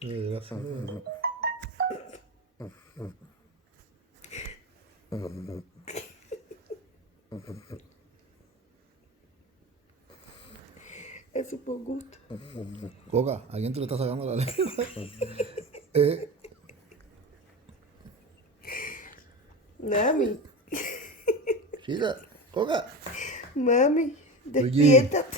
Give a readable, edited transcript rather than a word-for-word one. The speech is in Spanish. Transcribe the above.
Gracias. Eso es por gusto. Coca, ¿a quién tú le estás sacando la lengua? eh, Mami, chica, Coca. mami, Oye. despiértate.